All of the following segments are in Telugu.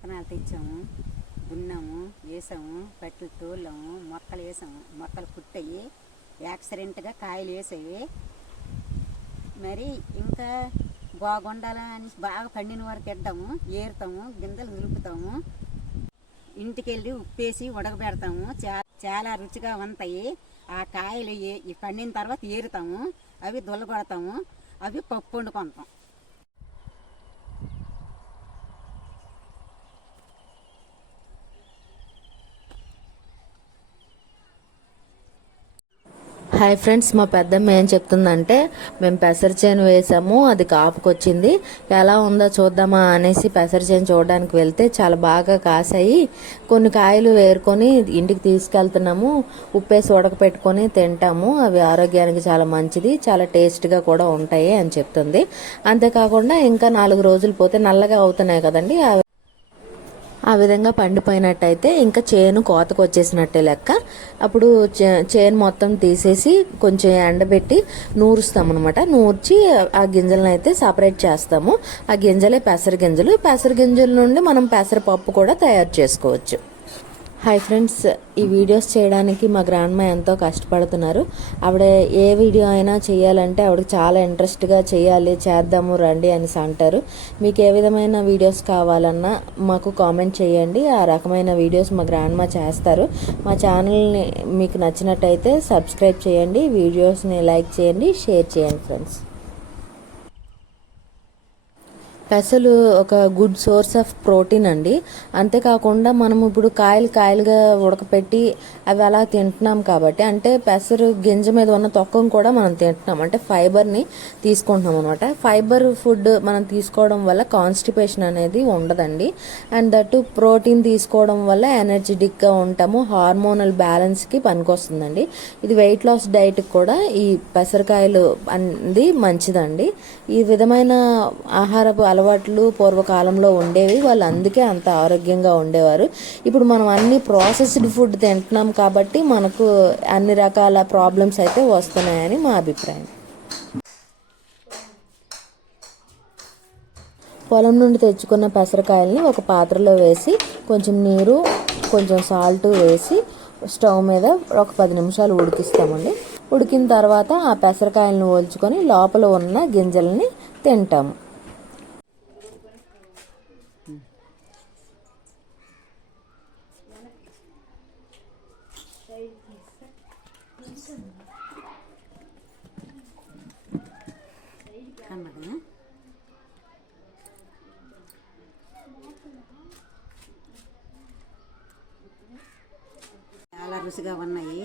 విత్తనాలు తెచ్చాము, దున్నాము, వేసాము, పట్లు తోలాము, మొక్కలు వేసాము. మొక్కలు పుట్టయి యాక్సిడెంట్గా కాయలు వేసేవి. మరి ఇంకా బాగుండాలని బాగా పండిన వరకు తింటాము, ఏరుతాము, గింజలు నిలుపుతాము, ఇంటికి వెళ్ళి ఉప్పేసి ఉడకబెడతాము. చాలా రుచిగా ఉంటాయి. ఆ కాయలు పండిన తర్వాత ఏరుతాము, అవి దుల్లగొడతాము, అవి పప్పు వండుకుంటాం. హాయ్ ఫ్రెండ్స్, మా పెద్దమ్మ ఏం చెప్తుందంటే మేము పెసర చేను వేసాము, అది కాపుకొచ్చింది, ఎలా ఉందో చూద్దామా అనేసి పెసర చేను చూడడానికి వెళ్తే చాలా బాగా కాసాయి. కొన్ని కాయలు వేరుకొని ఇంటికి తీసుకెళ్తున్నాము, ఉప్పేసి ఉడకపెట్టుకొని తింటాము. అవి ఆరోగ్యానికి చాలా మంచిది, చాలా టేస్ట్గా కూడా ఉంటాయి అని చెప్తుంది. అంతేకాకుండా ఇంకా 4 రోజులు పోతే నల్లగా అవుతున్నాయి కదండి, ఆ విధంగా పండిపోయినట్టయితే ఇంకా చేను కోతకు వచ్చేసినట్టే లెక్క. అప్పుడు చేను మొత్తం తీసేసి కొంచెం ఎండబెట్టి నూరుస్తామన్నమాట. నూర్చి ఆ గింజలను అయితే సపరేట్ చేస్తాము. ఆ గింజలే పెసర గింజలు. పెసర గింజల నుండి మనం పెసరపప్పు కూడా తయారు చేసుకోవచ్చు. హాయ్ ఫ్రెండ్స్, ఈ వీడియోస్ చేయడానికి మా గ్రాండ్మా ఎంతో కష్టపడుతున్నారు. ఆవిడ ఏ వీడియో అయినా చేయాలంటే ఆవిడకి చాలా ఇంట్రెస్ట్గా చేద్దాము రండి అనేసి అంటారు. మీకు ఏ విధమైన వీడియోస్ కావాలన్నా మాకు కామెంట్ చేయండి. ఆ రకమైన వీడియోస్ మా గ్రాండ్మా చేస్తారు. మా ఛానల్ని మీకు నచ్చినట్టయితే సబ్స్క్రైబ్ చేయండి, వీడియోస్ని లైక్ చేయండి, షేర్ చేయండి ఫ్రెండ్స్. పెసలు ఒక గుడ్ సోర్స్ ఆఫ్ ప్రోటీన్ అండి. అంతేకాకుండా మనం ఇప్పుడు కాయలుగా ఉడకపెట్టి అవి అలా తింటున్నాం కాబట్టి, అంటే పెసరు గింజ మీద ఉన్న తొక్కను కూడా మనం తింటున్నాం, అంటే ఫైబర్ని తీసుకుంటున్నాం అనమాట. ఫైబర్ ఫుడ్ మనం తీసుకోవడం వల్ల కాన్స్టిపేషన్ అనేది ఉండదండి. అండ్ దట్టు ప్రోటీన్ తీసుకోవడం వల్ల ఎనర్జెటిక్గా ఉంటాము, హార్మోనల్ బ్యాలెన్స్కి పనికొస్తుందండి. ఇది వెయిట్ లాస్ డైట్కి కూడా ఈ పెసరకాయలు అనేది మంచిదండి. ఈ విధమైన ఆహారపు అలవాట్లు పూర్వకాలంలో ఉండేవి, వాళ్ళు అందుకే అంత ఆరోగ్యంగా ఉండేవారు. ఇప్పుడు మనం అన్ని ప్రాసెస్డ్ ఫుడ్ తింటున్నాం కాబట్టి మనకు అన్ని రకాల ప్రాబ్లమ్స్ అయితే వస్తున్నాయని మా అభిప్రాయం. పొలం నుండి తెచ్చుకున్న పెసరకాయలని ఒక పాత్రలో వేసి కొంచెం నీరు, కొంచెం సాల్ట్ వేసి స్టవ్ మీద ఒక 10 నిమిషాలు ఉడికిస్తామండి. ఉడికిన తర్వాత ఆ పెసరకాయలను ఒలుచుకొని లోపల ఉన్న గింజలని తింటాము. చాలా రుచిగా ఉన్నాయి,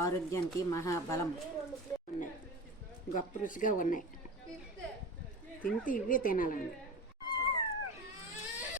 ఆరోగ్యానికి మహాబలం ఉన్నాయి, గొప్ప రుచిగా ఉన్నాయి. తింటే ఇవే తినాలండి.